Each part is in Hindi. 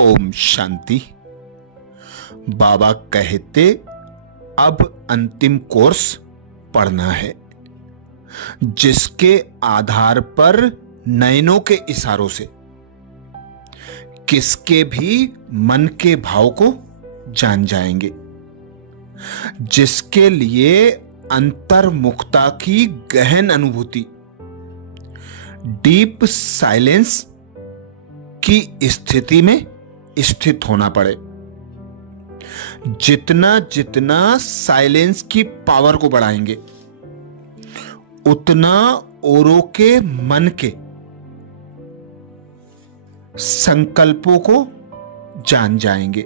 ओम शांति। बाबा कहते अब अंतिम कोर्स पढ़ना है, जिसके आधार पर नयनों के इशारों से किसके भी मन के भाव को जान जाएंगे, जिसके लिए अंतर्मुखता की गहन अनुभूति, डीप साइलेंस की स्थिति में स्थित होना पड़े। जितना जितना साइलेंस की पावर को बढ़ाएंगे, उतना औरों के मन के संकल्पों को जान जाएंगे।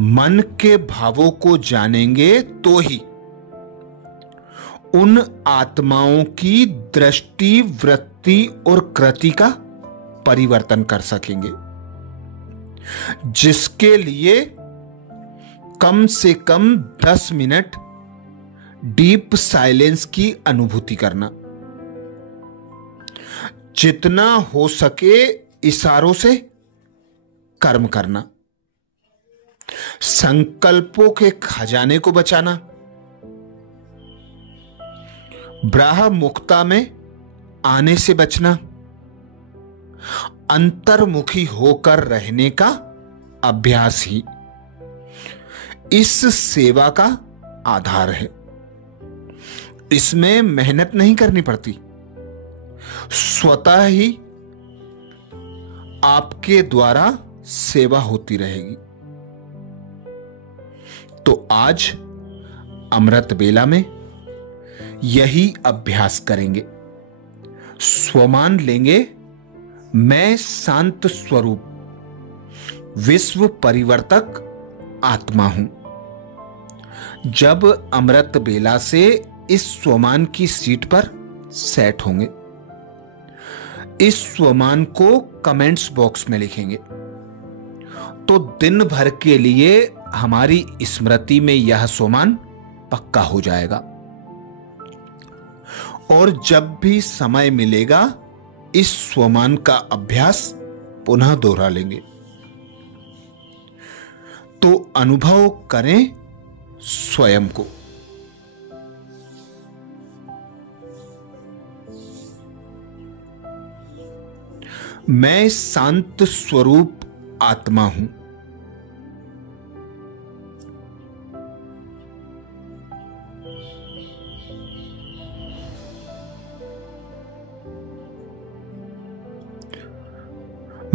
मन के भावों को जानेंगे तो ही उन आत्माओं की दृष्टि, वृत्ति और कृति का परिवर्तन कर सकेंगे, जिसके लिए कम से कम 10 मिनट डीप साइलेंस की अनुभूति करना, जितना हो सके इशारों से कर्म करना, संकल्पों के खजाने को बचाना, ब्रह्ममुखता में आने से बचना, अंतर्मुखी होकर रहने का अभ्यास ही इस सेवा का आधार है। इसमें मेहनत नहीं करनी पड़ती, स्वतः ही आपके द्वारा सेवा होती रहेगी। तो आज अमृत बेला में यही अभ्यास करेंगे। स्वमान लेंगे, मैं शांत स्वरूप विश्व परिवर्तक आत्मा हूं। जब अमृत बेला से इस स्वमान की सीट पर सेट होंगे, इस स्वमान को कमेंट्स बॉक्स में लिखेंगे, तो दिन भर के लिए हमारी स्मृति में यह स्वमान पक्का हो जाएगा। और जब भी समय मिलेगा, इस स्वमान का अभ्यास पुनः दोहरा लेंगे। तो अनुभव करें स्वयं को। मैं शांत स्वरूप आत्मा हूं।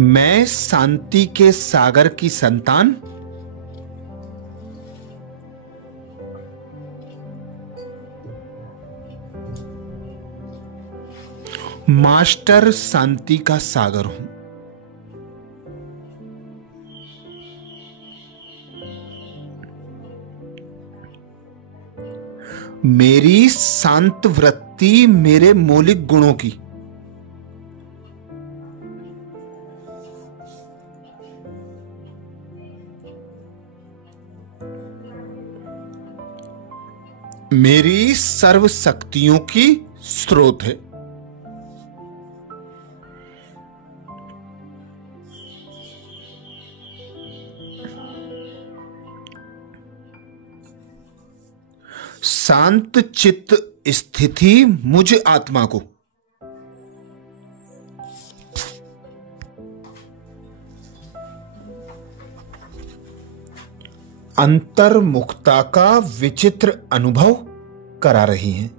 मैं शांति के सागर की संतान मास्टर शांति का सागर हूं। मेरी शांत वृत्ति मेरे मौलिक गुणों की मेरी सर्व शक्तियों की स्रोत है। शांत चित्त स्थिति मुझ आत्मा को अंतर्मुखता का विचित्र अनुभव करा रही हैं।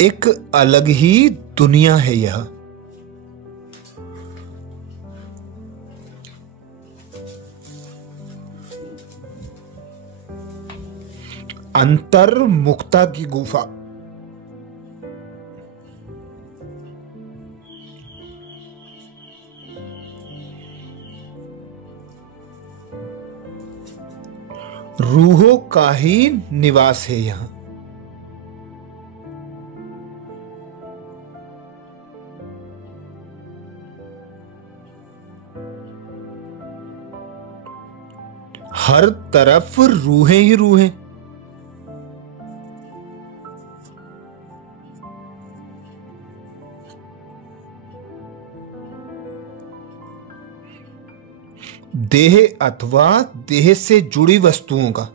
एक अलग ही दुनिया है यह। अंतर्मुखता की गुफा। रूहों का ही निवास है यहां। हर तरफ रूहें ही रूहें। देह अथवा देह से जुड़ी वस्तुओं का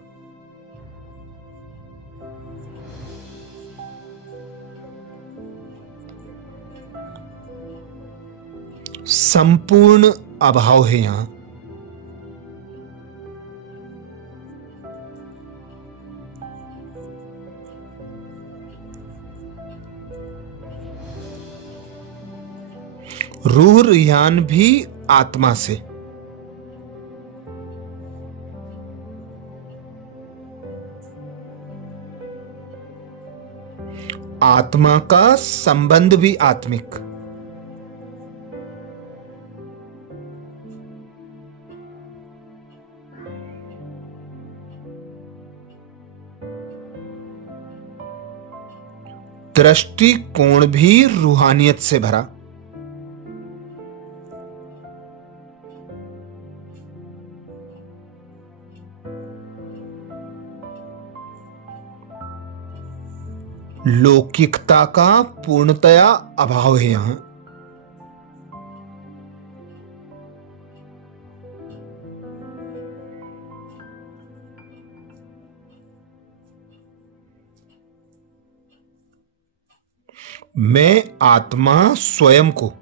संपूर्ण अभाव है यहां। रूह रियान भी आत्मा से। आत्मा का संबंध भी आत्मिक। दृष्टिकोण भी रूहानियत से भरा। लौकिकता का पूर्णतया अभाव है यहां। मैं आत्मा स्वयं को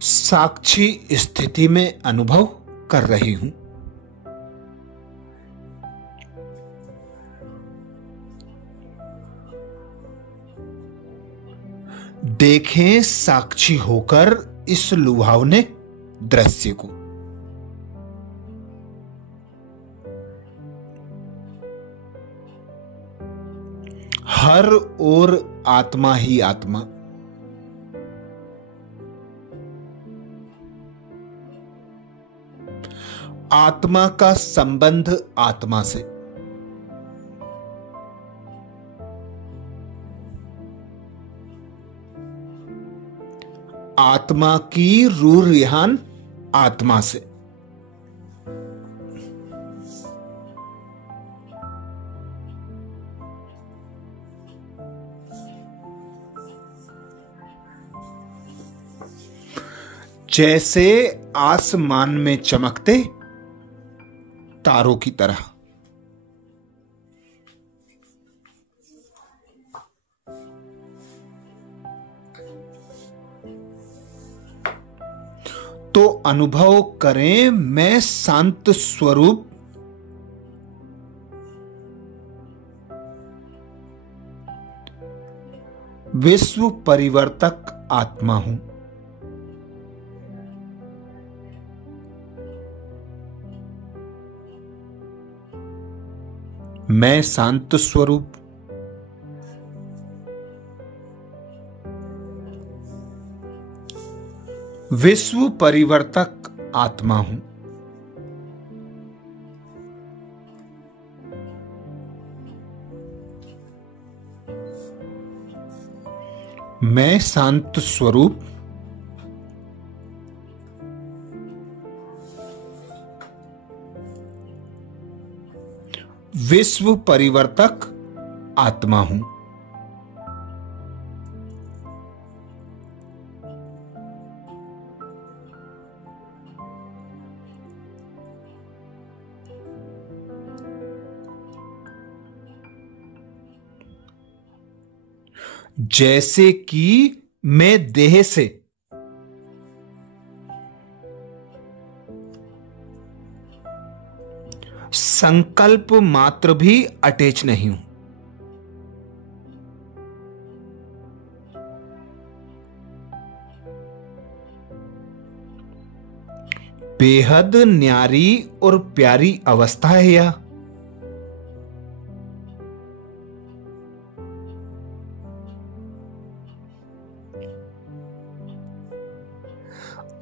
साक्षी स्थिति में अनुभव कर रही हूं। देखें साक्षी होकर इस लुभावने दृश्य को। हर ओर आत्मा ही आत्मा। आत्मा का संबंध आत्मा से। आत्मा की रूह रिहान आत्मा से। जैसे आसमान में चमकते तारों की तरह। तो अनुभव करें मैं शांत स्वरूप विश्व परिवर्तक आत्मा हूं। मैं शांत स्वरूप विश्व परिवर्तक आत्मा हूं। मैं शांत स्वरूप विश्व परिवर्तक आत्मा हूं। जैसे कि मैं देह से संकल्प मात्र भी अटैच नहीं हूं। बेहद न्यारी और प्यारी अवस्था है यह।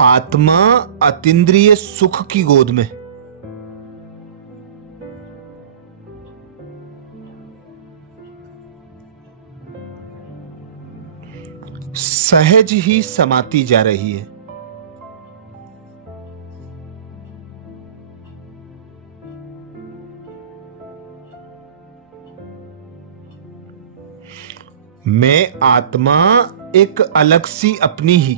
आत्मा अतीन्द्रिय सुख की गोद में। सहज ही समाती जा रही है। मैं आत्मा एक अलग सी अपनी ही।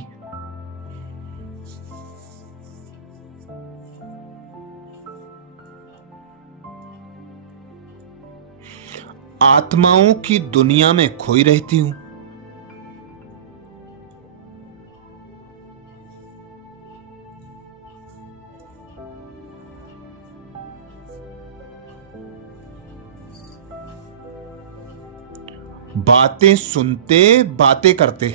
आत्माओं की दुनिया में खोई रहती हूं। बातें सुनते, बातें करते,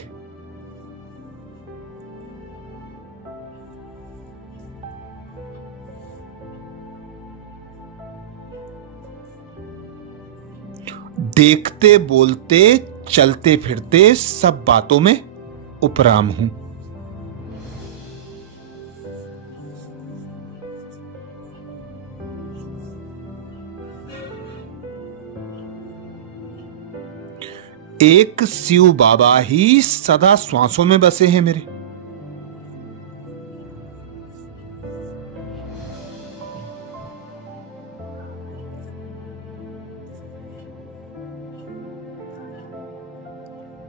देखते, बोलते, चलते फिरते सब बातों में उपराम हूं। एक शिव बाबा ही सदा श्वासों में बसे हैं मेरे।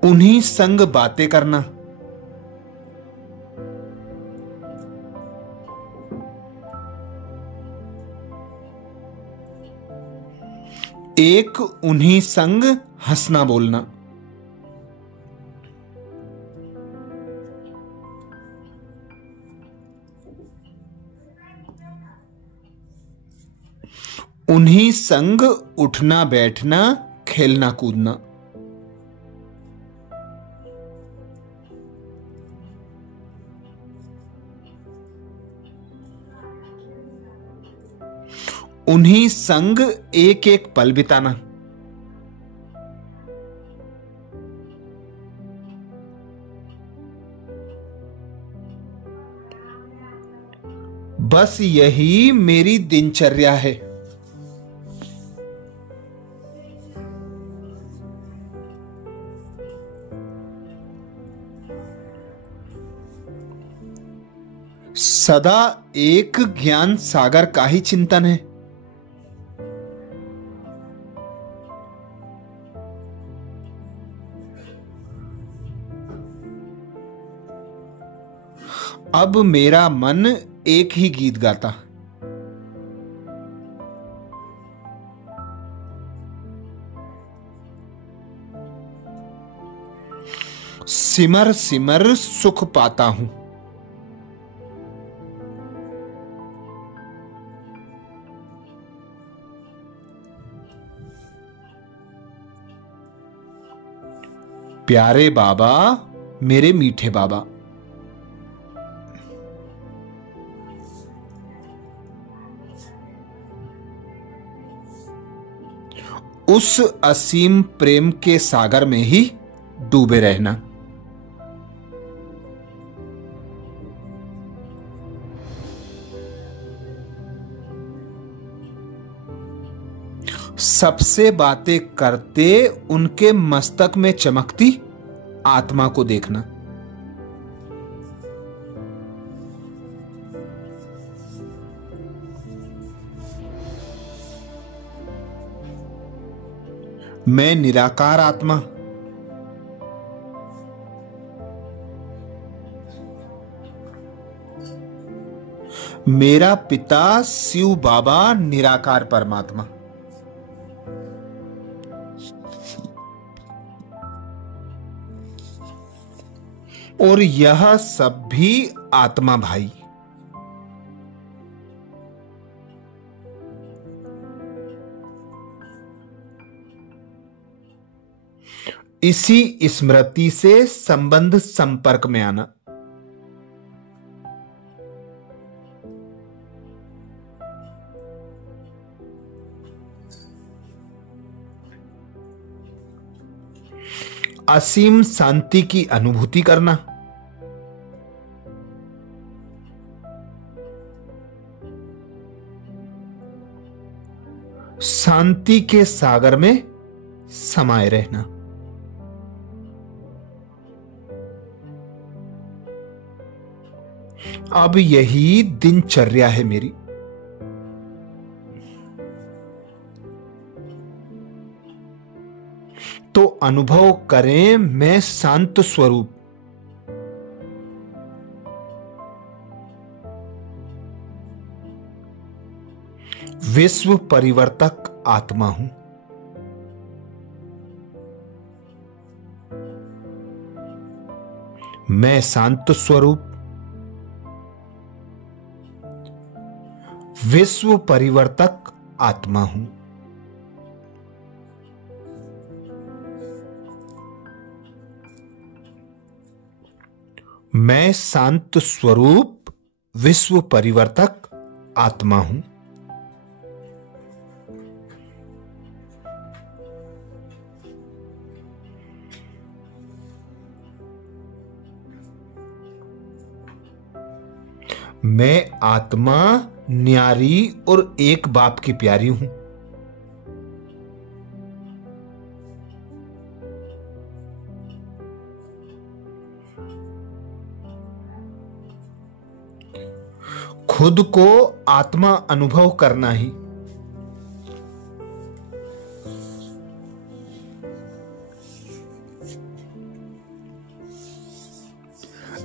उन्हीं संग बातें करना, एक उन्हीं संग हंसना बोलना, उन्हीं संग उठना बैठना, खेलना कूदना। उन्हीं संग एक एक पल बिताना। बस यही मेरी दिनचर्या है। सदा एक ज्ञान सागर का ही चिंतन है। अब मेरा मन एक ही गीत गाता, सिमर सिमर सुख पाता हूं। प्यारे बाबा, मेरे मीठे बाबा, उस असीम प्रेम के सागर में ही डूबे रहना। सबसे बातें करते उनके मस्तक में चमकती आत्मा को देखना। मैं निराकार आत्मा, मेरा पिता शिव बाबा निराकार परमात्मा, और यह सब भी आत्मा भाई। इसी स्मृति से संबंध संपर्क में आना। असीम शांति की अनुभूति करना। शांति के सागर में समाये रहना। अब यही दिनचर्या है मेरी। तो अनुभव करें मैं शांत स्वरूप। विश्व परिवर्तक आत्मा हूं। मैं शांत स्वरूप विश्व परिवर्तक आत्मा हूं। मैं शांत स्वरूप विश्व परिवर्तक आत्मा हूं। मैं आत्मा न्यारी और एक बाप की प्यारी हूं। खुद को आत्मा अनुभव करना ही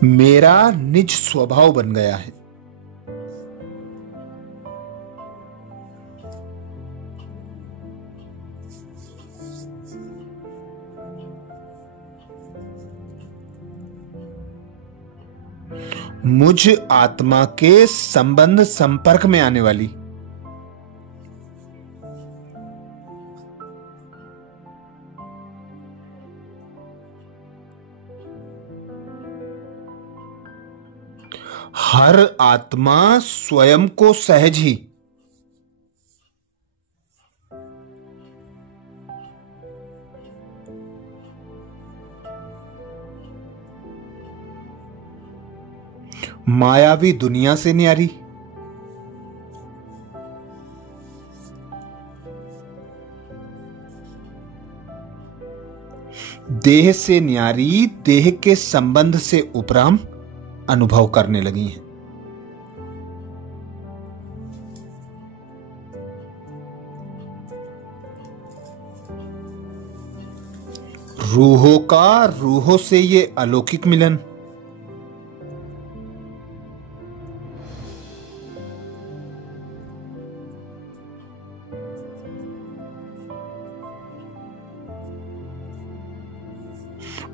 मेरा निज स्वभाव बन गया है। मुझ आत्मा के संबंध संपर्क में आने वाली हर आत्मा स्वयं को सहज ही मायावी दुनिया से न्यारी, देह से न्यारी, देह के संबंध से उपराम अनुभव करने लगी हैं। रूहों का रूहों से ये अलौकिक मिलन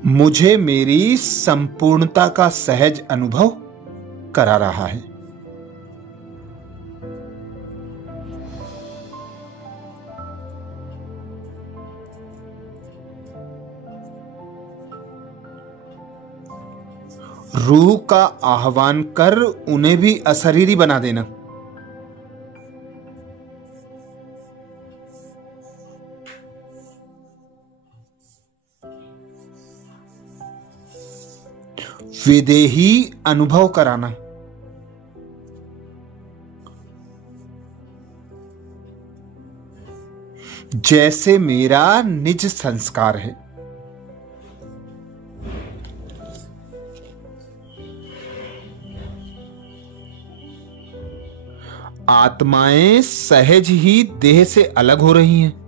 मुझे मेरी संपूर्णता का सहज अनुभव करा रहा है। रूह का आह्वान कर उन्हें भी अशरीरी बना देना विदेही अनुभव कराना जैसे मेरा निज संस्कार है। आत्माएं सहज ही देह से अलग हो रही हैं।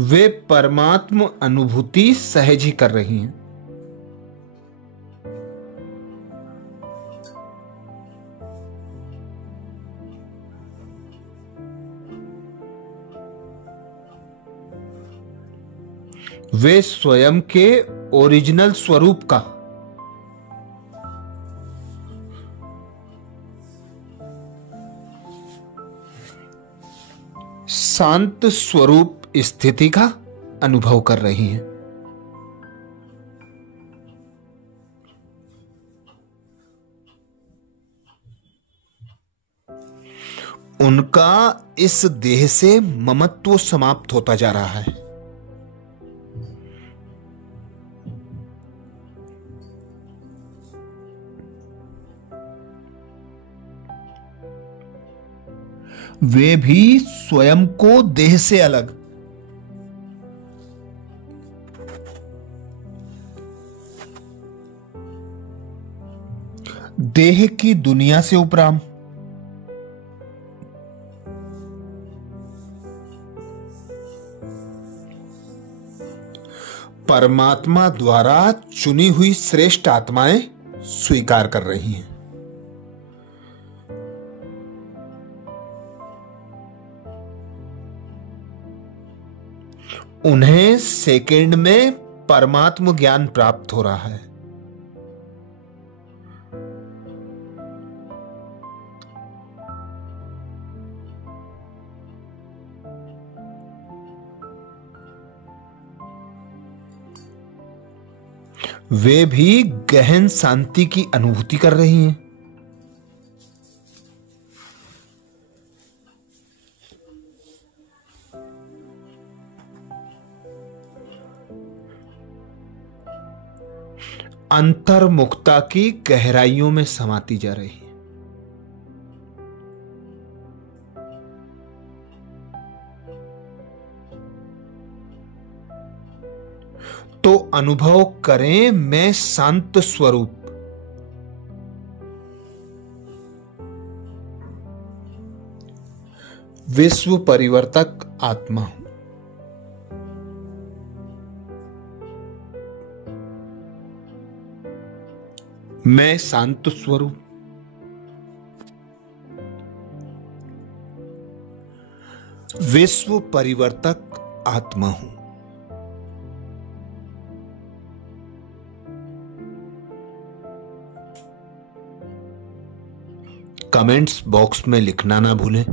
वे परमात्म अनुभूति सहज ही कर रही हैं। वे स्वयं के ओरिजिनल स्वरूप का शांत स्वरूप स्थिति का अनुभव कर रही हैं। उनका इस देह से ममत्व समाप्त होता जा रहा है। वे भी स्वयं को देह से अलग देह की दुनिया से उपराम, परमात्मा द्वारा चुनी हुई श्रेष्ठ आत्माएं स्वीकार कर रही हैं। उन्हें सेकंड में परमात्म ज्ञान प्राप्त हो रहा है। वे भी गहन शांति की अनुभूति कर रही हैं। अंतर्मुखता की गहराइयों में समाती जा रही है। तो अनुभव करें मैं शांत स्वरूप, विश्व परिवर्तक आत्मा हूं। मैं शांत स्वरूप, विश्व परिवर्तक आत्मा हूं। कमेंट्स बॉक्स में लिखना ना भूलें,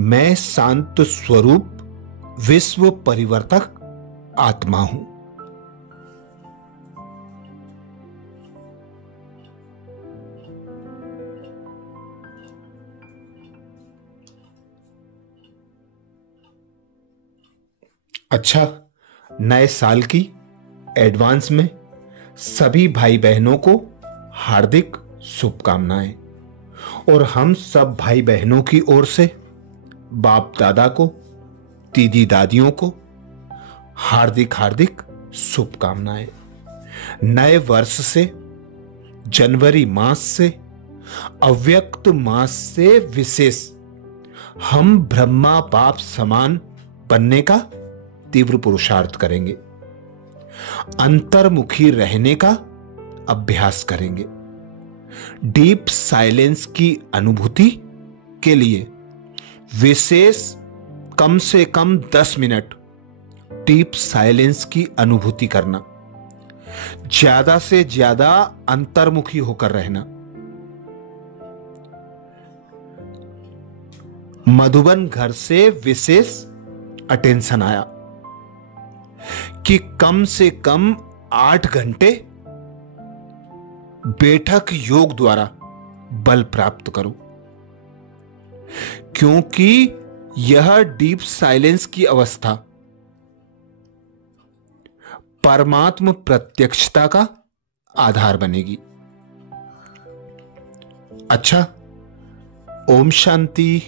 मैं शांत स्वरूप विश्व परिवर्तक आत्मा हूं। अच्छा, नए साल की एडवांस में सभी भाई बहनों को हार्दिक शुभकामनाएं, और हम सब भाई बहनों की ओर से बाप दादा को, दीदी दादियों को हार्दिक हार्दिक शुभकामनाएं। नए वर्ष से, जनवरी मास से, अव्यक्त मास से विशेष हम ब्रह्मा बाप समान बनने का तीव्र पुरुषार्थ करेंगे। अंतर्मुखी रहने का अभ्यास करेंगे। डीप साइलेंस की अनुभूति के लिए विशेष कम से कम 10 मिनट डीप साइलेंस की अनुभूति करना, ज्यादा से ज्यादा अंतर्मुखी होकर रहना। मधुबन घर से विशेष अटेंशन आया कि कम से कम 8 घंटे बैठक योग द्वारा बल प्राप्त करो, क्योंकि यह डीप साइलेंस की अवस्था परमात्म प्रत्यक्षता का आधार बनेगी। अच्छा, ओम शांति।